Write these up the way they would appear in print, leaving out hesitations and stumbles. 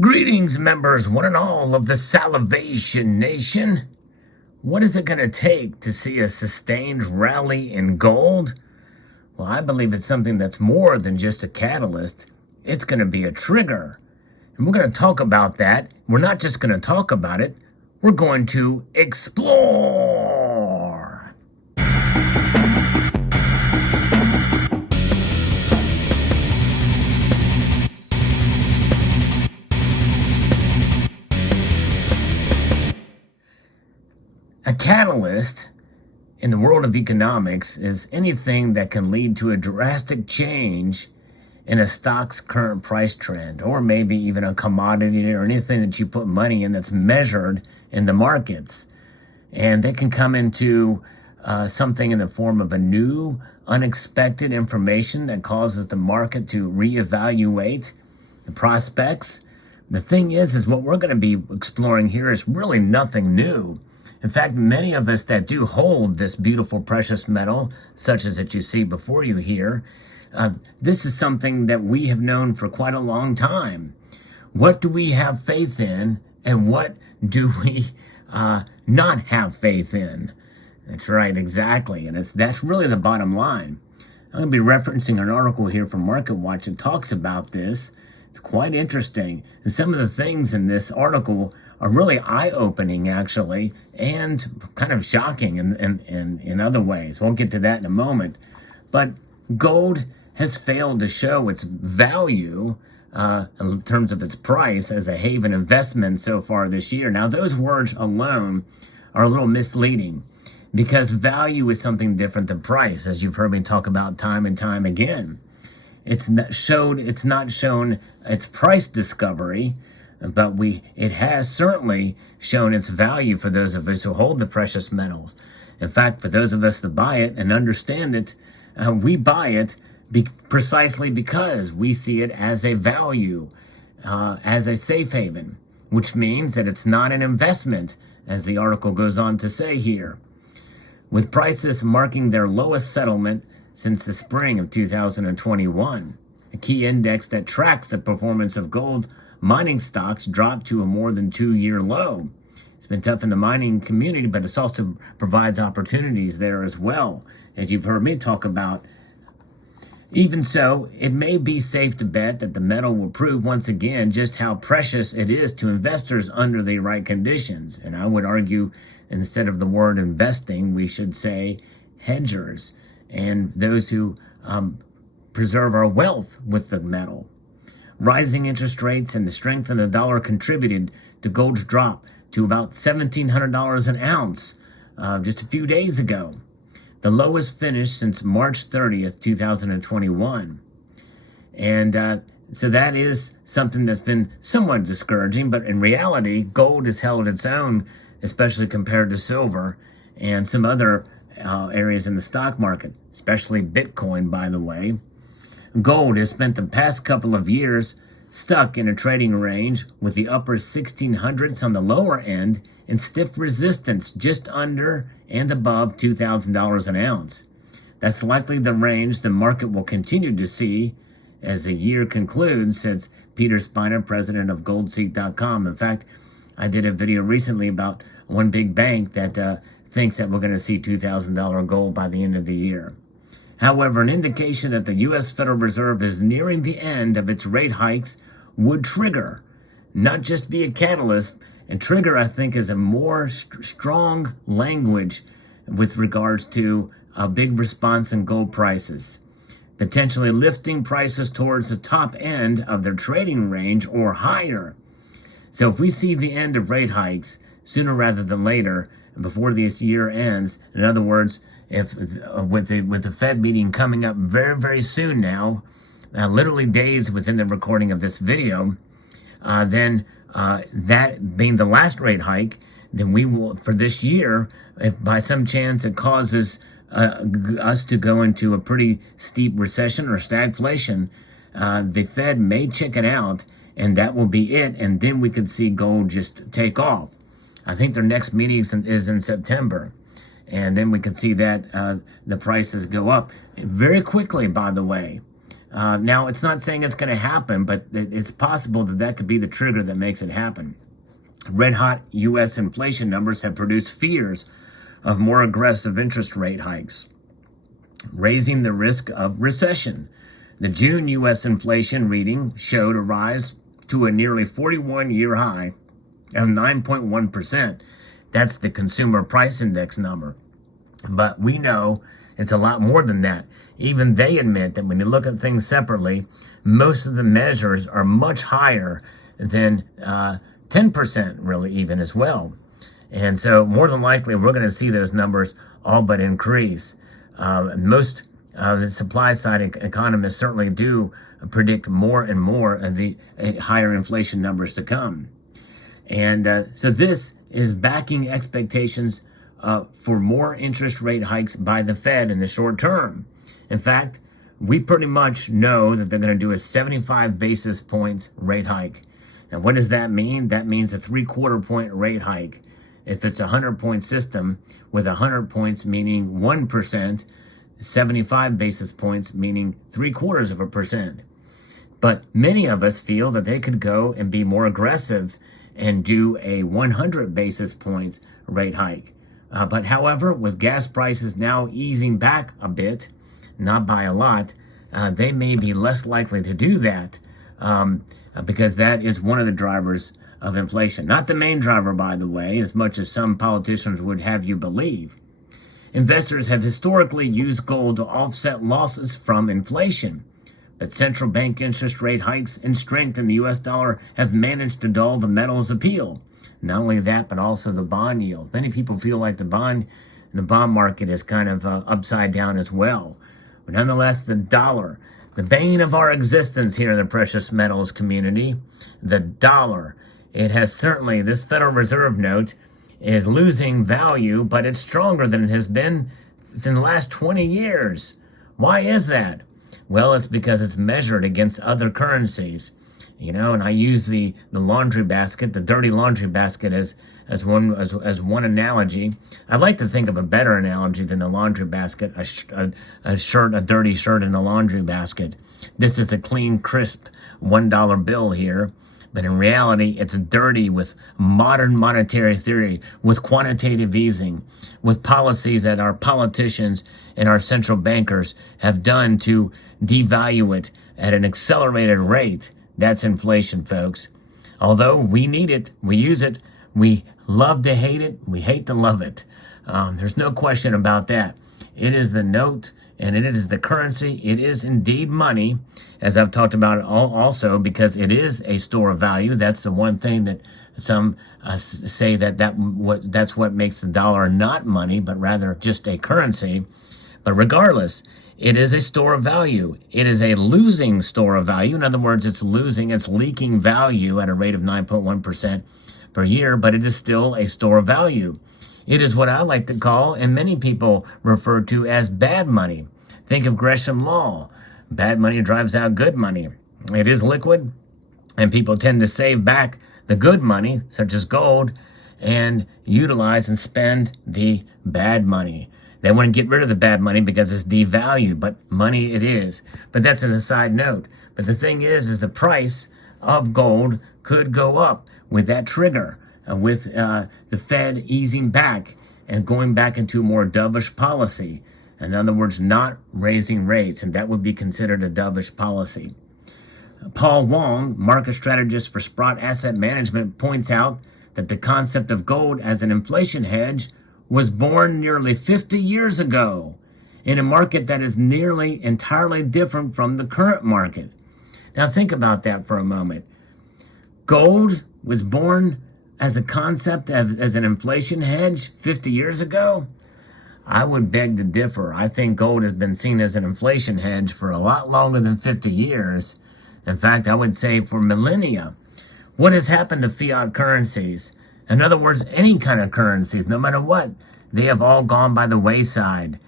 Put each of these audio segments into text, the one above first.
Greetings, members, one and all of the Salivation Nation. What is it going to take to see a sustained rally in gold? Well, I believe it's something that's more than just a catalyst. It's going to be a trigger. And we're going to talk about that. We're not just going to talk about it, we're going to explore. A catalyst in the world of economics is anything that can lead to a drastic change in a stock's current price trend, or maybe even a commodity or anything that you put money in that's measured in the markets. And they can come into something in the form of a new, unexpected information that causes the market to reevaluate the prospects. The thing is what we're going to be exploring here is really nothing new. In fact, many of us that do hold this beautiful precious metal, such as that you see before you here, this is something that we have known for quite a long time. What do we have faith in, and what do we not have faith in? That's right, exactly, and that's really the bottom line. I'm going to be referencing an article here from MarketWatch that talks about this. It's quite interesting, and some of the things in this article are really eye-opening, actually, and kind of shocking in other ways. We'll get to that in a moment. But gold has failed to show its value in terms of its price as a haven investment so far this year. Now, those words alone are a little misleading because value is something different than price, as you've heard me talk about time and time again. It's not shown its price discovery, but it has certainly shown its value for those of us who hold the precious metals. In fact, for those of us that buy it and understand it, we buy it precisely because we see it as a value, as a safe haven, which means that it's not an investment, as the article goes on to say here. With prices marking their lowest settlement since the spring of 2021, a key index that tracks the performance of gold mining stocks dropped to a more than 2-year low. It's been tough in the mining community, but it also provides opportunities there as well, as you've heard me talk about. Even so, it may be safe to bet that the metal will prove once again just how precious it is to investors under the right conditions. And I would argue, instead of the word investing, we should say hedgers and those who preserve our wealth with the metal. Rising interest rates and the strength of the dollar contributed to gold's drop to about $1,700 an ounce just a few days ago, the lowest finish since March 30th, 2021. And so that is something that's been somewhat discouraging, but in reality, gold has held its own, especially compared to silver and some other areas in the stock market, especially Bitcoin, by the way. Gold has spent the past couple of years stuck in a trading range with the upper 1600s on the lower end and stiff resistance just under and above $2,000 an ounce. That's likely the range the market will continue to see as the year concludes, says Peter Spiner, president of GoldSeek.com. In fact, I did a video recently about one big bank that thinks that we're going to see $2,000 gold by the end of the year. However, an indication that the U.S. Federal Reserve is nearing the end of its rate hikes would trigger, not just be a catalyst. And trigger, I think, is a more strong language with regards to a big response in gold prices, potentially lifting prices towards the top end of their trading range or higher. So if we see the end of rate hikes sooner rather than later, before this year ends, in other words, if with the Fed meeting coming up very, very soon now, literally days within the recording of this video, then that being the last rate hike, then we will, for this year, if by some chance it causes us to go into a pretty steep recession or stagflation, the Fed may chicken out, and that will be it, and then we could see gold just take off. I think their next meeting is in September. And then we can see that the prices go up very quickly, by the way. Now, it's not saying it's going to happen, but it's possible that that could be the trigger that makes it happen. Red hot U.S. inflation numbers have produced fears of more aggressive interest rate hikes, raising the risk of recession. The June U.S. inflation reading showed a rise to a nearly 41-year high of 9.1%. That's the consumer price index number. But we know it's a lot more than that. Even they admit that when you look at things separately, most of the measures are much higher than 10% really even as well. And so more than likely, we're going to see those numbers all but increase. Most the supply side economists certainly do predict more and more of the higher inflation numbers to come. And so this is backing expectations for more interest rate hikes by the Fed in the short term. In fact, we pretty much know that they're going to do a 75 basis points rate hike. Now, what does that mean? That means a 3/4 point rate hike. If it's a 100-point system with 100 points meaning 1%, 75 basis points meaning 0.75%. But many of us feel that they could go and be more aggressive and do a 100 basis points rate hike. But however, with gas prices now easing back a bit, not by a lot, they may be less likely to do that because that is one of the drivers of inflation. Not the main driver, by the way, as much as some politicians would have you believe. Investors have historically used gold to offset losses from inflation, but central bank interest rate hikes and strength in the U.S. dollar have managed to dull the metal's appeal. Not only that, but also the bond yield. Many people feel like the bond market is kind of upside down as well. But nonetheless, the dollar, the bane of our existence here in the precious metals community, the dollar, it has certainly, this Federal Reserve note is losing value, but it's stronger than it has been in the last 20 years. Why is that? Well, it's because it's measured against other currencies. You know, and I use the laundry basket, the dirty laundry basket as one analogy. I'd like to think of a better analogy than a laundry basket, a dirty shirt in a laundry basket. This is a clean, crisp $1 bill here. But in reality, it's dirty with modern monetary theory, with quantitative easing, with policies that our politicians and our central bankers have done to devalue it at an accelerated rate. That's inflation, folks. Although we need it, we use it, we love to hate it, we hate to love it. There's no question about that. It is the note and it is the currency. It is indeed money, as I've talked about also, because it is a store of value. That's the one thing that some say that's what makes the dollar not money, but rather just a currency. But regardless, it is a store of value. It is a losing store of value. In other words, it's leaking value at a rate of 9.1% per year, but it is still a store of value. It is what I like to call, and many people refer to as bad money. Think of Gresham Law. Bad money drives out good money. It is liquid, and people tend to save back the good money, such as gold, and utilize and spend the bad money. They want to get rid of the bad money because it's devalued, but money it is. But that's an aside note. But the thing is the price of gold could go up with that trigger, with the Fed easing back and going back into a more dovish policy. In other words, not raising rates, and that would be considered a dovish policy. Paul Wong, market strategist for Sprott Asset Management, points out that the concept of gold as an inflation hedge was born nearly 50 years ago in a market that is nearly entirely different from the current market. Now think about that for a moment. Gold was born as a concept as an inflation hedge 50 years ago? I would beg to differ. I think gold has been seen as an inflation hedge for a lot longer than 50 years. In fact, I would say for millennia. What has happened to fiat currencies? In other words, any kind of currencies, no matter what, they have all gone by the wayside.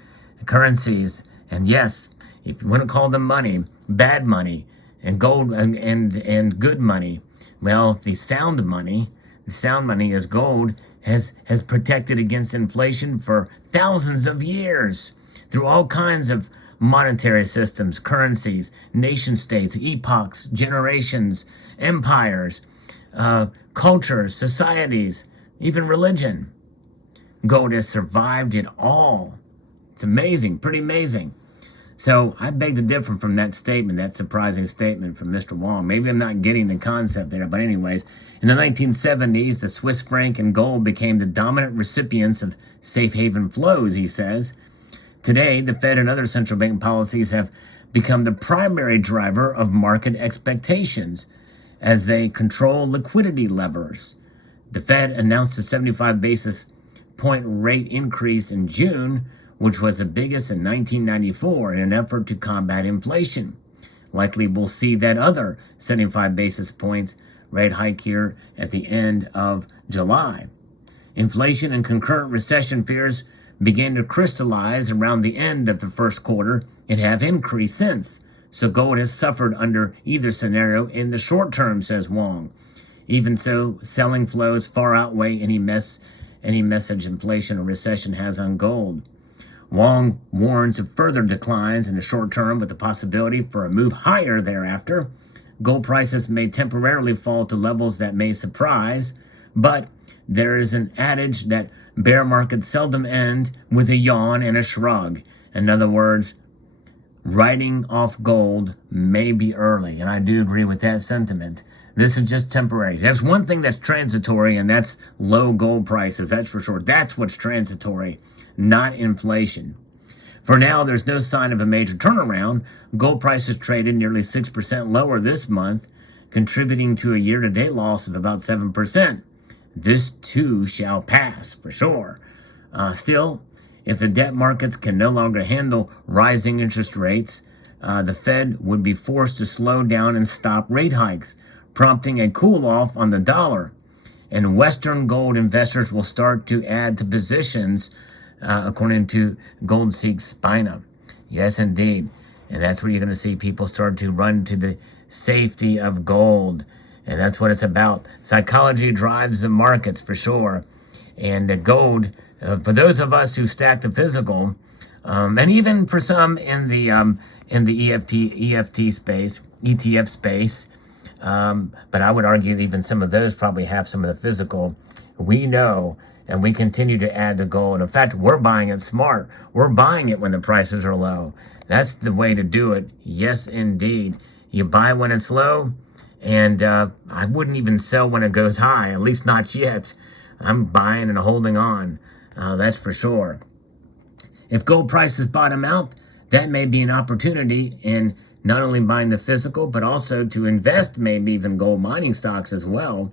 Currencies, and yes, if you want to call them money, bad money, and gold and good money, well, the sound money is gold, has protected against inflation for thousands of years through all kinds of monetary systems, currencies, nation states, epochs, generations, empires, cultures, societies, even religion. Gold has survived it all. It's amazing, pretty amazing. So I beg to differ from that statement, that surprising statement from Mr. Wong. Maybe I'm not getting the concept there, but anyways, in the 1970s, the Swiss franc and gold became the dominant recipients of safe haven flows, he says. Today, the Fed and other central bank policies have become the primary driver of market expectations as they control liquidity levers. The Fed announced a 75 basis point rate increase in June, which was the biggest in 1994 in an effort to combat inflation. Likely we'll see that other 75 basis points rate hike here at the end of July. Inflation and concurrent recession fears began to crystallize around the end of the first quarter and have increased since. So gold has suffered under either scenario in the short term, says Wong. Even so, selling flows far outweigh any message inflation or recession has on gold. Wong warns of further declines in the short term with the possibility for a move higher thereafter. Gold prices may temporarily fall to levels that may surprise, but there is an adage that bear markets seldom end with a yawn and a shrug. In other words, writing off gold may be early, and I do agree with that sentiment. This is just temporary. There's one thing that's transitory, and that's low gold prices. That's for sure. That's what's transitory, not inflation. For now, there's no sign of a major turnaround. Gold prices traded nearly 6% lower this month, contributing to a year-to-date loss of about 7%. This too shall pass, for sure. Still, if the debt markets can no longer handle rising interest rates, the Fed would be forced to slow down and stop rate hikes, prompting a cool-off on the dollar. And Western gold investors will start to add to positions, according to Goldseek Spina. Yes, indeed. And that's where you're going to see people start to run to the safety of gold. And that's what it's about. Psychology drives the markets for sure. And gold, for those of us who stack the physical, and even for some in the EFT space, ETF space, but I would argue that even some of those probably have some of the physical. We know, and we continue to add to gold. In fact, we're buying it smart. We're buying it when the prices are low. That's the way to do it. Yes, indeed. You buy when it's low, and I wouldn't even sell when it goes high, at least not yet. I'm buying and holding on. That's for sure. If gold prices bottom out, that may be an opportunity in not only buying the physical, but also to invest maybe even gold mining stocks as well.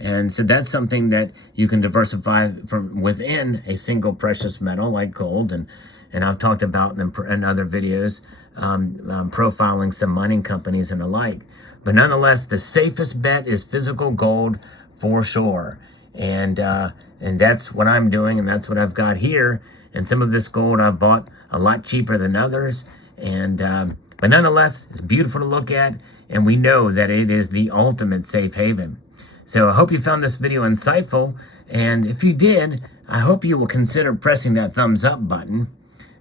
And so that's something that you can diversify from within a single precious metal like gold. And I've talked about in other videos, profiling some mining companies and the like. But nonetheless, the safest bet is physical gold for sure. And that's what I'm doing, and that's what I've got here. And some of this gold I've bought a lot cheaper than others. And but nonetheless, it's beautiful to look at, and we know that it is the ultimate safe haven. So I hope you found this video insightful, and if you did, I hope you will consider pressing that thumbs up button.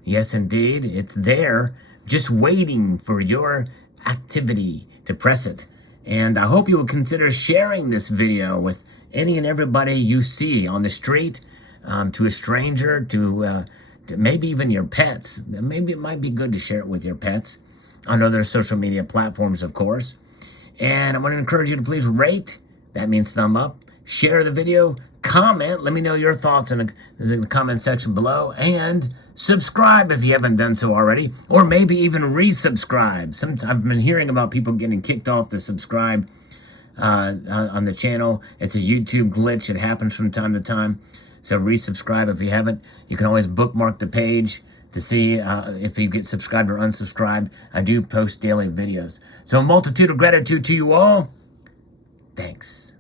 Yes, indeed, it's there, just waiting for your activity to press it. And I hope you will consider sharing this video with any and everybody you see on the street, to a stranger, to maybe even your pets. Maybe it might be good to share it with your pets on other social media platforms, of course. And I want to encourage you to please rate. That means thumb up. Share the video. Comment. Let me know your thoughts in the comment section below. And subscribe if you haven't done so already. Or maybe even resubscribe. I've been hearing about people getting kicked off the subscribe on the channel. It's a YouTube glitch. It happens from time to time. So resubscribe if you haven't. You can always bookmark the page to see if you get subscribed or unsubscribed. I do post daily videos. So a multitude of gratitude to you all. Thanks.